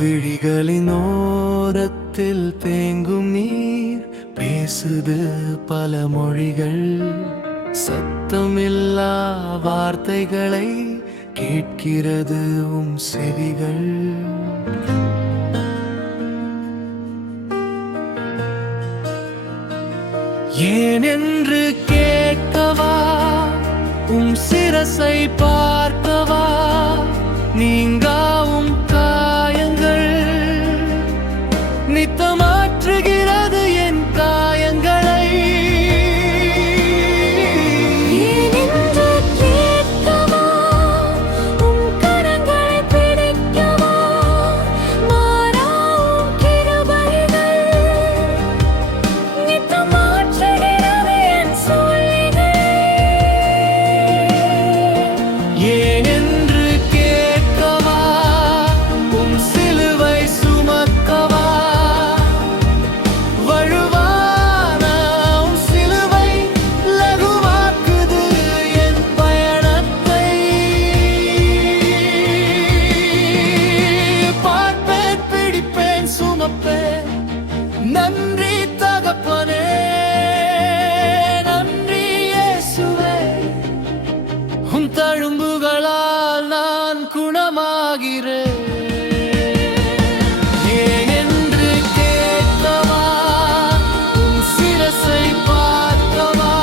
விழிகளின் ஓரத்தில் தேங்கும் நீர் பேசுது பல மொழிகள். சத்தமில்லா வார்த்தைகளை கேட்கிறது செவிகள். ஏனென்று கேட்கவா, சிரசை பார்க்கவா, நீங்காவும் காயங்கள் நித்தமாற்றுகிறது என் காயங்களை. நன்றி தகப்பனே, நன்றி இயேசுவே, உன் தழும்புகளால் நான் குணமாகிறேன். ஏனென்று கேட்கவா, உன் சிரசை பார்க்கவா,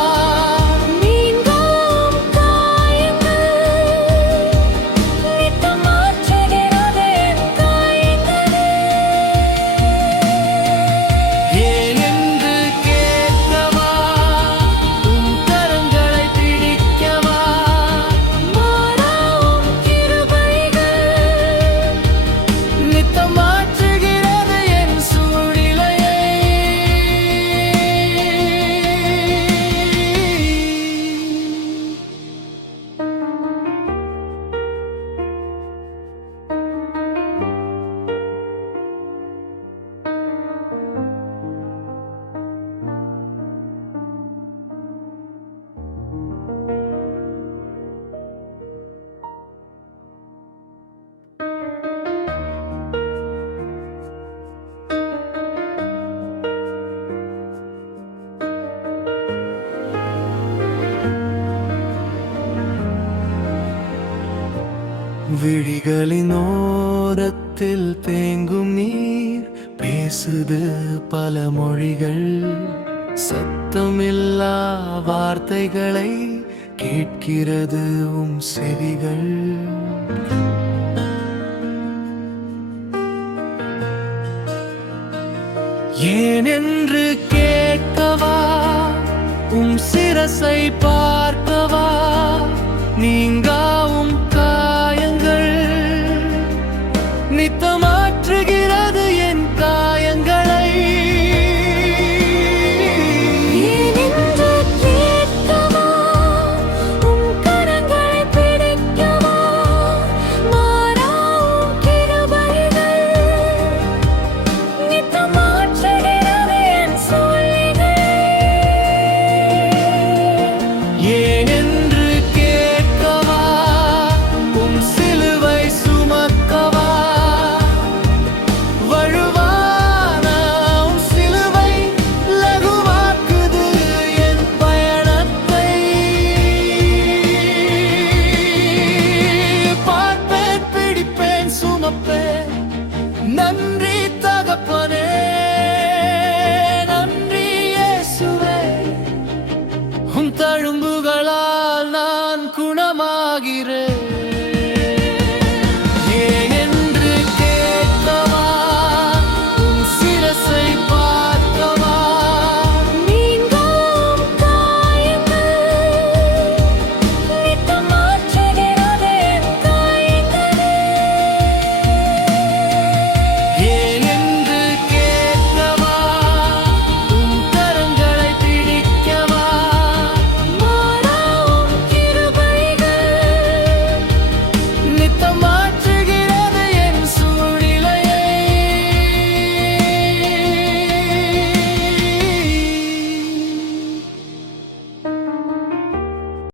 நீங்காவும் காயங்கள் நித்தமாற்றுகிறது என் காயங்களை. விழிகளின் ஓரத்தில் தேங்கும் நீர் பேசுது பல மொழிகள். சத்தமில்லா வார்த்தைகளை கேட்கிறது செவிகள். ஏனென்று கேட்கவா, சிரசை பார்க்கவா, நீங்காவும் காயங்கள் நித்தமாற்றுகிறது என் காயங்களை. ஏனென்று கேட்கவா, உன் கரங்களை பிடிக்கவா, மாறாவும் கிருபைகள் நித்தமாற்றுகிறது என் சூழ்நிலை. ஏனென்று கேட்கவா, சிலுவை சுமக்கவா, வழுவான சிலுவை லகுவாக்குது என் பயணத்தை. பார்ப்பேன், பிடிப்பேன், சுமப்பேன். நன்றி தகப்பனே.